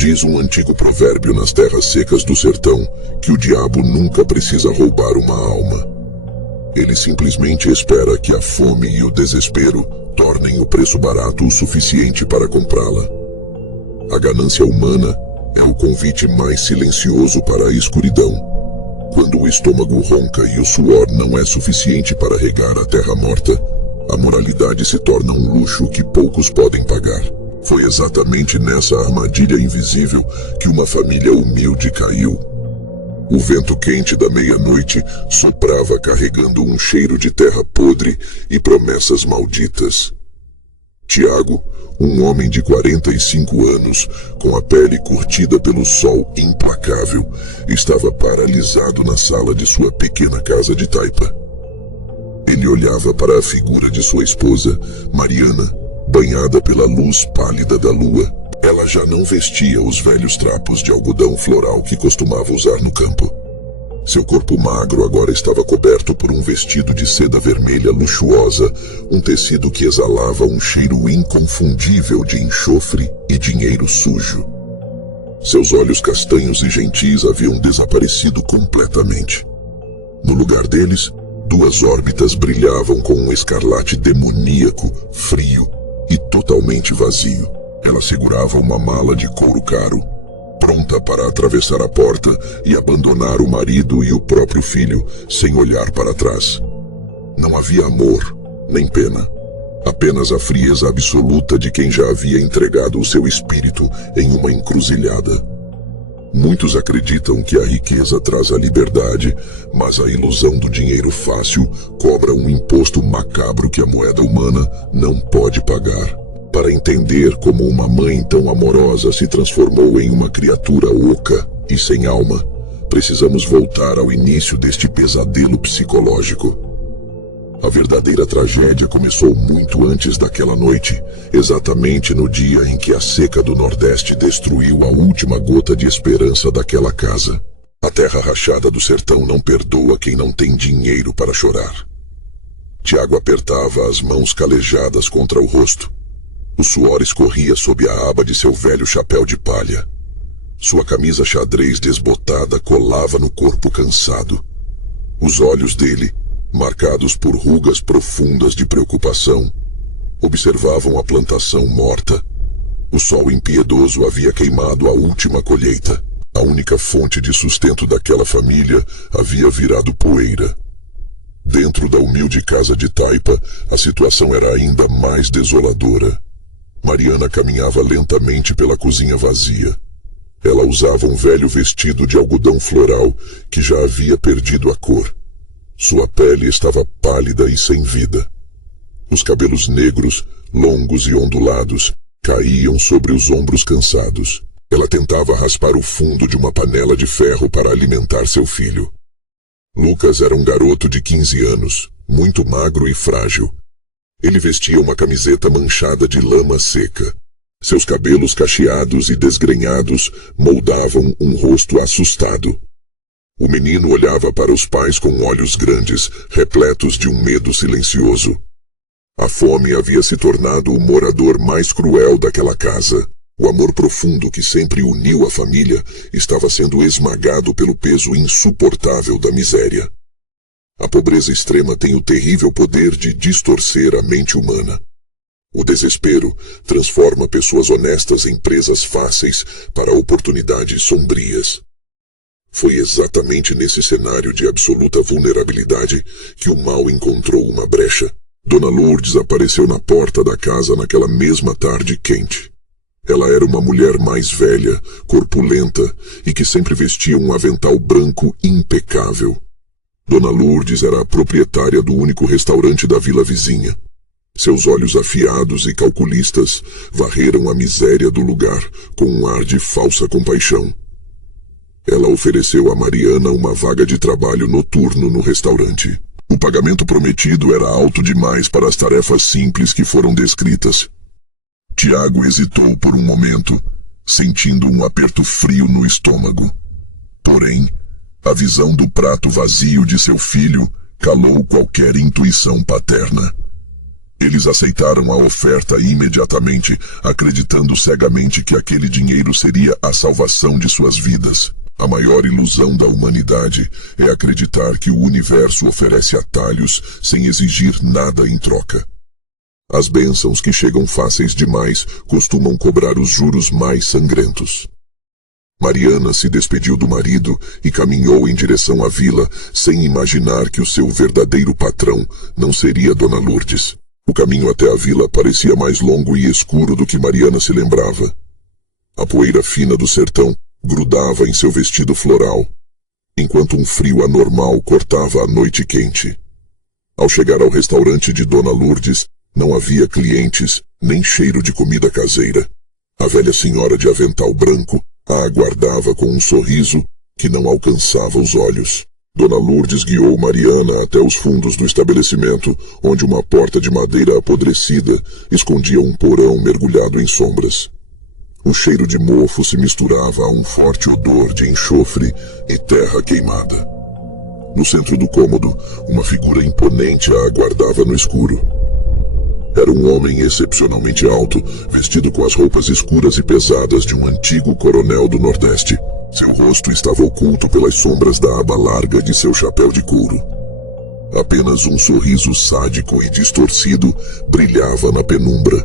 Diz um antigo provérbio nas terras secas do sertão que o diabo nunca precisa roubar uma alma. Ele simplesmente espera que a fome e o desespero tornem o preço barato o suficiente para comprá-la. A ganância humana é o convite mais silencioso para a escuridão. Quando o estômago ronca e o suor não é suficiente para regar a terra morta, a moralidade se torna um luxo que poucos podem pagar. Foi exatamente nessa armadilha invisível que uma família humilde caiu. O vento quente da meia-noite soprava carregando um cheiro de terra podre e promessas malditas. Tiago, um homem de 45 anos, com a pele curtida pelo sol implacável, estava paralisado na sala de sua pequena casa de taipa. Ele olhava para a figura de sua esposa, Mariana, banhada pela luz pálida da lua. Ela já não vestia os velhos trapos de algodão floral que costumava usar no campo. Seu corpo magro agora estava coberto por um vestido de seda vermelha luxuosa, um tecido que exalava um cheiro inconfundível de enxofre e dinheiro sujo. Seus olhos castanhos e gentis haviam desaparecido completamente. No lugar deles, duas órbitas brilhavam com um escarlate demoníaco, frio e totalmente vazio. Ela segurava uma mala de couro caro, pronta para atravessar a porta e abandonar o marido e o próprio filho, sem olhar para trás. Não havia amor, nem pena. Apenas a frieza absoluta de quem já havia entregado o seu espírito em uma encruzilhada. Muitos acreditam que a riqueza traz a liberdade, mas a ilusão do dinheiro fácil cobra um imposto macabro que a moeda humana não pode pagar. Para entender como uma mãe tão amorosa se transformou em uma criatura oca e sem alma, precisamos voltar ao início deste pesadelo psicológico. A verdadeira tragédia começou muito antes daquela noite, exatamente no dia em que a seca do Nordeste destruiu a última gota de esperança daquela casa. A terra rachada do sertão não perdoa quem não tem dinheiro para chorar. Tiago apertava as mãos calejadas contra o rosto. O suor escorria sob a aba de seu velho chapéu de palha. Sua camisa xadrez desbotada colava no corpo cansado. Os olhos dele, marcados por rugas profundas de preocupação, observavam a plantação morta. O sol impiedoso havia queimado a última colheita. A única fonte de sustento daquela família havia virado poeira. Dentro da humilde casa de taipa, a situação era ainda mais desoladora. Mariana caminhava lentamente pela cozinha vazia. Ela usava um velho vestido de algodão floral que já havia perdido a cor. Sua pele estava pálida e sem vida. Os cabelos negros, longos e ondulados, caíam sobre os ombros cansados. Ela tentava raspar o fundo de uma panela de ferro para alimentar seu filho. Lucas era um garoto de 15 anos, muito magro e frágil. Ele vestia uma camiseta manchada de lama seca. Seus cabelos cacheados e desgrenhados moldavam um rosto assustado. O menino olhava para os pais com olhos grandes, repletos de um medo silencioso. A fome havia se tornado o morador mais cruel daquela casa. O amor profundo que sempre uniu a família estava sendo esmagado pelo peso insuportável da miséria. A pobreza extrema tem o terrível poder de distorcer a mente humana. O desespero transforma pessoas honestas em presas fáceis para oportunidades sombrias. Foi exatamente nesse cenário de absoluta vulnerabilidade que o mal encontrou uma brecha. Dona Lourdes apareceu na porta da casa naquela mesma tarde quente. Ela era uma mulher mais velha, corpulenta e que sempre vestia um avental branco impecável. Dona Lourdes era a proprietária do único restaurante da vila vizinha. Seus olhos afiados e calculistas varreram a miséria do lugar com um ar de falsa compaixão. Ela ofereceu a Mariana uma vaga de trabalho noturno no restaurante. O pagamento prometido era alto demais para as tarefas simples que foram descritas. Tiago hesitou por um momento, sentindo um aperto frio no estômago. Porém, a visão do prato vazio de seu filho calou qualquer intuição paterna. Eles aceitaram a oferta imediatamente, acreditando cegamente que aquele dinheiro seria a salvação de suas vidas. A maior ilusão da humanidade é acreditar que o universo oferece atalhos sem exigir nada em troca. As bênçãos que chegam fáceis demais costumam cobrar os juros mais sangrentos. Mariana se despediu do marido e caminhou em direção à vila, sem imaginar que o seu verdadeiro patrão não seria Dona Lourdes. O caminho até a vila parecia mais longo e escuro do que Mariana se lembrava. A poeira fina do sertão grudava em seu vestido floral, enquanto um frio anormal cortava a noite quente. Ao chegar ao restaurante de Dona Lourdes, não havia clientes, nem cheiro de comida caseira. A velha senhora de avental branco a aguardava com um sorriso que não alcançava os olhos. Dona Lourdes guiou Mariana até os fundos do estabelecimento, onde uma porta de madeira apodrecida escondia um porão mergulhado em sombras. O cheiro de mofo se misturava a um forte odor de enxofre e terra queimada. No centro do cômodo, uma figura imponente a aguardava no escuro. Era um homem excepcionalmente alto, vestido com as roupas escuras e pesadas de um antigo coronel do Nordeste. Seu rosto estava oculto pelas sombras da aba larga de seu chapéu de couro. Apenas um sorriso sádico e distorcido brilhava na penumbra,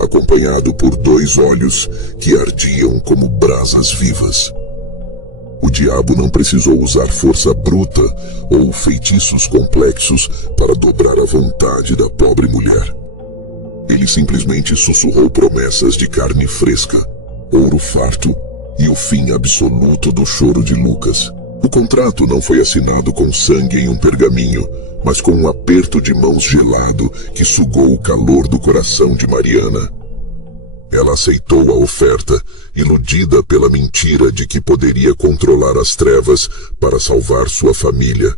acompanhado por 2 olhos que ardiam como brasas vivas. O diabo não precisou usar força bruta ou feitiços complexos para dobrar a vontade da pobre mulher. Ele simplesmente sussurrou promessas de carne fresca, ouro farto e o fim absoluto do choro de Lucas. O contrato não foi assinado com sangue em um pergaminho, mas com um aperto de mãos gelado que sugou o calor do coração de Mariana. Ela aceitou a oferta, iludida pela mentira de que poderia controlar as trevas para salvar sua família.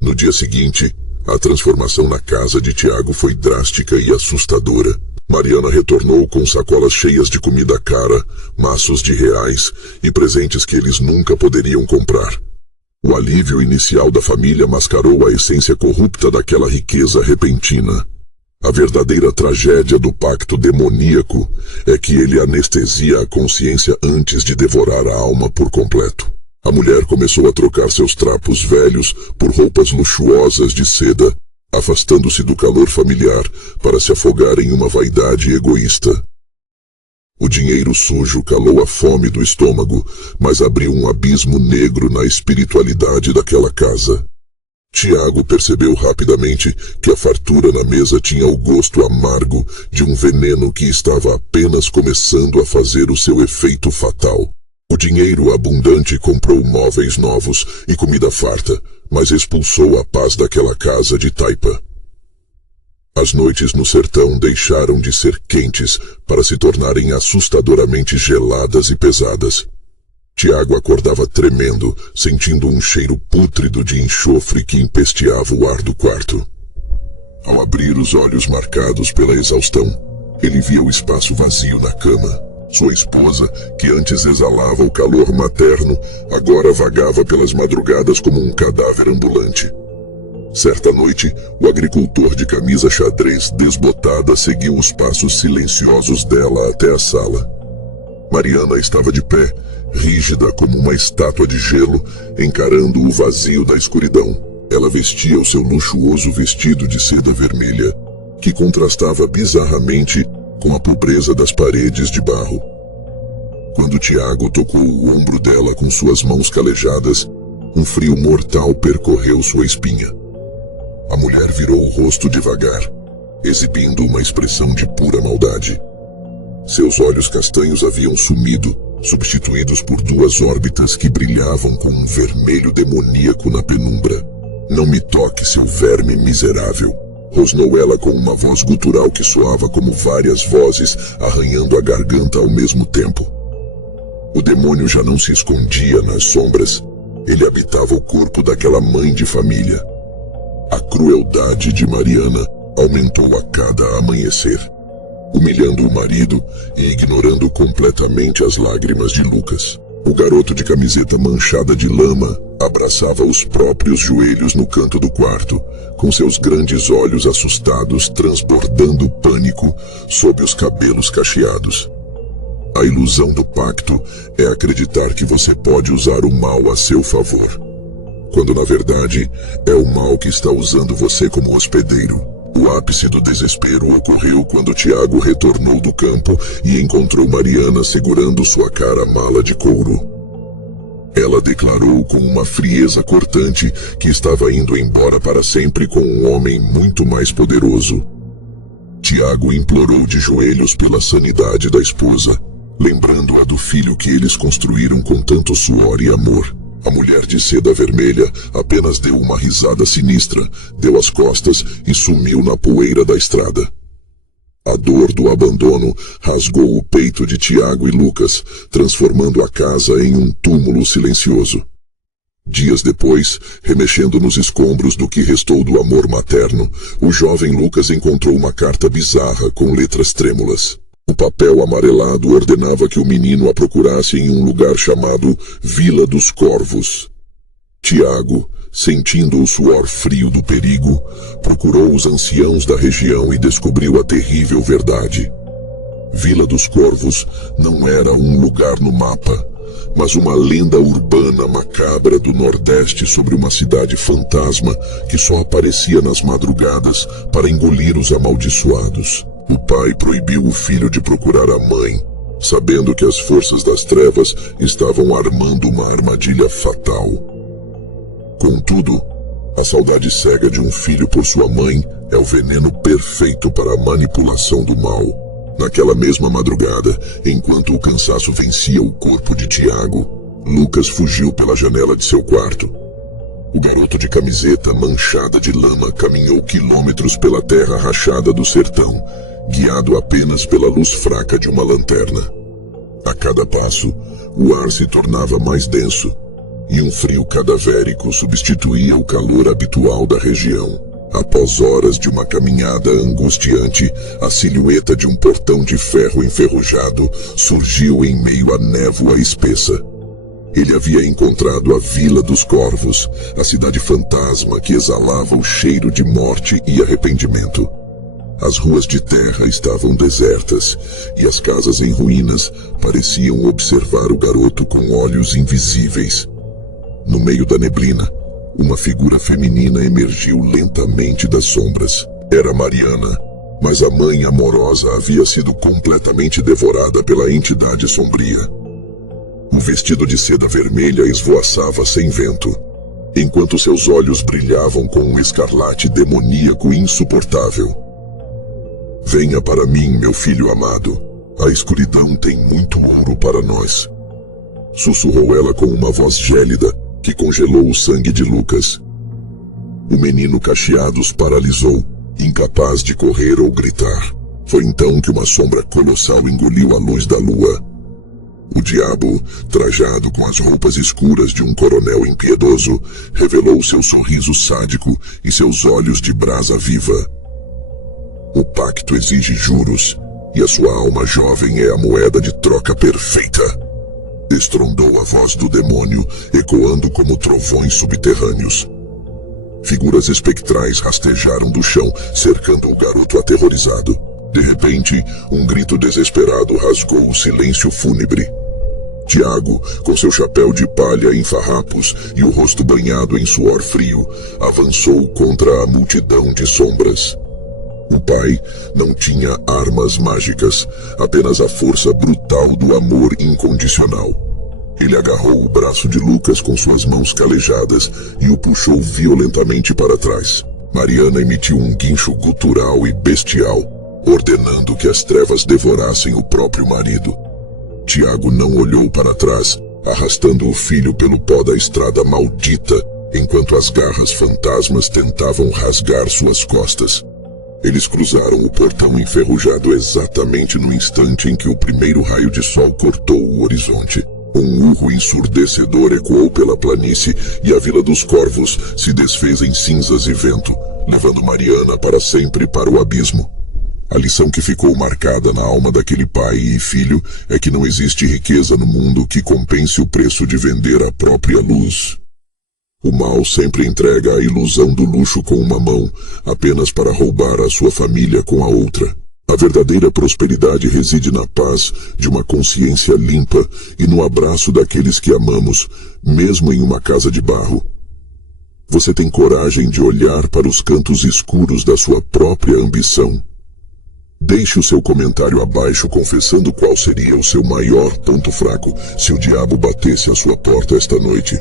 No dia seguinte, a transformação na casa de Tiago foi drástica e assustadora. Mariana retornou com sacolas cheias de comida cara, maços de reais e presentes que eles nunca poderiam comprar. O alívio inicial da família mascarou a essência corrupta daquela riqueza repentina. A verdadeira tragédia do pacto demoníaco é que ele anestesia a consciência antes de devorar a alma por completo. A mulher começou a trocar seus trapos velhos por roupas luxuosas de seda, afastando-se do calor familiar para se afogar em uma vaidade egoísta. O dinheiro sujo calou a fome do estômago, mas abriu um abismo negro na espiritualidade daquela casa. Tiago percebeu rapidamente que a fartura na mesa tinha o gosto amargo de um veneno que estava apenas começando a fazer o seu efeito fatal. O dinheiro abundante comprou móveis novos e comida farta, mas expulsou a paz daquela casa de taipa. As noites no sertão deixaram de ser quentes para se tornarem assustadoramente geladas e pesadas. Tiago acordava tremendo, sentindo um cheiro pútrido de enxofre que empesteava o ar do quarto. Ao abrir os olhos marcados pela exaustão, ele via o espaço vazio na cama. Sua esposa, que antes exalava o calor materno, agora vagava pelas madrugadas como um cadáver ambulante. Certa noite, o agricultor de camisa xadrez desbotada seguiu os passos silenciosos dela até a sala. Mariana estava de pé, rígida como uma estátua de gelo, encarando o vazio da escuridão. Ela vestia o seu luxuoso vestido de seda vermelha, que contrastava bizarramente com a pobreza das paredes de barro. Quando Tiago tocou o ombro dela com suas mãos calejadas, um frio mortal percorreu sua espinha. A mulher virou o rosto devagar, exibindo uma expressão de pura maldade. Seus olhos castanhos haviam sumido, substituídos por 2 órbitas que brilhavam com um vermelho demoníaco na penumbra. "Não me toque, seu verme miserável", rosnou ela com uma voz gutural que soava como várias vozes arranhando a garganta ao mesmo tempo. O demônio já não se escondia nas sombras. Ele habitava o corpo daquela mãe de família. A crueldade de Mariana aumentou a cada amanhecer, humilhando o marido e ignorando completamente as lágrimas de Lucas. O garoto de camiseta manchada de lama Abraçava os próprios joelhos no canto do quarto, com seus grandes olhos assustados transbordando pânico sob os cabelos cacheados. A ilusão do pacto é acreditar que você pode usar o mal a seu favor, quando na verdade é o mal que está usando você como hospedeiro. O ápice do desespero ocorreu quando Tiago retornou do campo e encontrou Mariana segurando sua cara mala de couro. Ela declarou com uma frieza cortante que estava indo embora para sempre com um homem muito mais poderoso. Tiago implorou de joelhos pela sanidade da esposa, lembrando-a do filho que eles construíram com tanto suor e amor. A mulher de seda vermelha apenas deu uma risada sinistra, deu as costas e sumiu na poeira da estrada. A dor do abandono rasgou o peito de Tiago e Lucas, transformando a casa em um túmulo silencioso. Dias depois, remexendo nos escombros do que restou do amor materno, o jovem Lucas encontrou uma carta bizarra com letras trêmulas. O papel amarelado ordenava que o menino a procurasse em um lugar chamado Vila dos Corvos. Tiago, sentindo o suor frio do perigo, procurou os anciãos da região e descobriu a terrível verdade. Vila dos Corvos não era um lugar no mapa, mas uma lenda urbana macabra do Nordeste sobre uma cidade fantasma que só aparecia nas madrugadas para engolir os amaldiçoados. O pai proibiu o filho de procurar a mãe, sabendo que as forças das trevas estavam armando uma armadilha fatal. Contudo, a saudade cega de um filho por sua mãe é o veneno perfeito para a manipulação do mal. Naquela mesma madrugada, enquanto o cansaço vencia o corpo de Tiago, Lucas fugiu pela janela de seu quarto. O garoto de camiseta manchada de lama caminhou quilômetros pela terra rachada do sertão, guiado apenas pela luz fraca de uma lanterna. A cada passo, o ar se tornava mais denso, e um frio cadavérico substituía o calor habitual da região. Após horas de uma caminhada angustiante, a silhueta de um portão de ferro enferrujado surgiu em meio à névoa espessa. Ele havia encontrado a Vila dos Corvos, a cidade fantasma que exalava o cheiro de morte e arrependimento. As ruas de terra estavam desertas, e as casas em ruínas pareciam observar o garoto com olhos invisíveis. No meio da neblina, uma figura feminina emergiu lentamente das sombras. Era Mariana, mas a mãe amorosa havia sido completamente devorada pela entidade sombria. O vestido de seda vermelha esvoaçava sem vento, enquanto seus olhos brilhavam com um escarlate demoníaco insuportável. Venha para mim, meu filho amado. A escuridão tem muito ouro para nós. Sussurrou ela com uma voz gélida que congelou o sangue de Lucas. O menino cacheado os paralisou, incapaz de correr ou gritar. Foi então que uma sombra colossal engoliu a luz da lua. O diabo, trajado com as roupas escuras de um coronel impiedoso, revelou seu sorriso sádico e seus olhos de brasa viva. O pacto exige juros, e a sua alma jovem é a moeda de troca perfeita. Estrondou a voz do demônio, ecoando como trovões subterrâneos. Figuras espectrais rastejaram do chão, cercando o garoto aterrorizado. De repente, um grito desesperado rasgou o silêncio fúnebre. Tiago, com seu chapéu de palha em farrapos e o rosto banhado em suor frio, avançou contra a multidão de sombras. O pai não tinha armas mágicas, apenas a força brutal do amor incondicional. Ele agarrou o braço de Lucas com suas mãos calejadas e o puxou violentamente para trás. Mariana emitiu um guincho gutural e bestial, ordenando que as trevas devorassem o próprio marido. Tiago não olhou para trás, arrastando o filho pelo pó da estrada maldita, enquanto as garras fantasmas tentavam rasgar suas costas. Eles cruzaram o portão enferrujado exatamente no instante em que o primeiro raio de sol cortou o horizonte. Um urro ensurdecedor ecoou pela planície e a Vila dos Corvos se desfez em cinzas e vento, levando Mariana para sempre para o abismo. A lição que ficou marcada na alma daquele pai e filho é que não existe riqueza no mundo que compense o preço de vender a própria luz. O mal sempre entrega a ilusão do luxo com uma mão, apenas para roubar a sua família com a outra. A verdadeira prosperidade reside na paz de uma consciência limpa e no abraço daqueles que amamos, mesmo em uma casa de barro. Você tem coragem de olhar para os cantos escuros da sua própria ambição? Deixe o seu comentário abaixo confessando qual seria o seu maior ponto fraco se o diabo batesse à sua porta esta noite.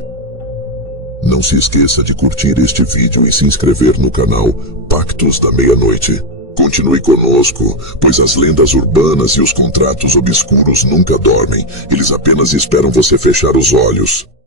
Não se esqueça de curtir este vídeo e se inscrever no canal Pactos da Meia-Noite. Continue conosco, pois as lendas urbanas e os contratos obscuros nunca dormem, eles apenas esperam você fechar os olhos.